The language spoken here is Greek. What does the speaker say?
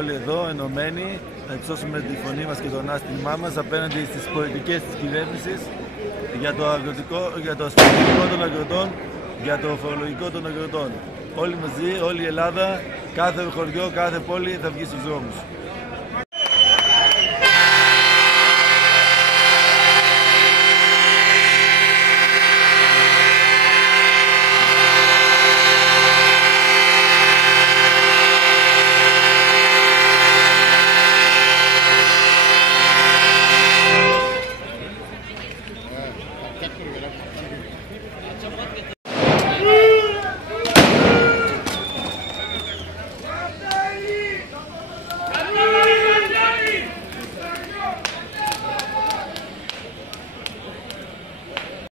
όλοι εδώ ενωμένοι να υψώσουμε τη φωνή μας και το ανάστημά μας απέναντι στις πολιτικές της κυβέρνησης για το ασφαλιστικό των αγροτών, για το φορολογικό των αγροτών. Όλοι μαζί, όλη η Ελλάδα, κάθε χωριό, κάθε πόλη θα βγει στους δρόμους.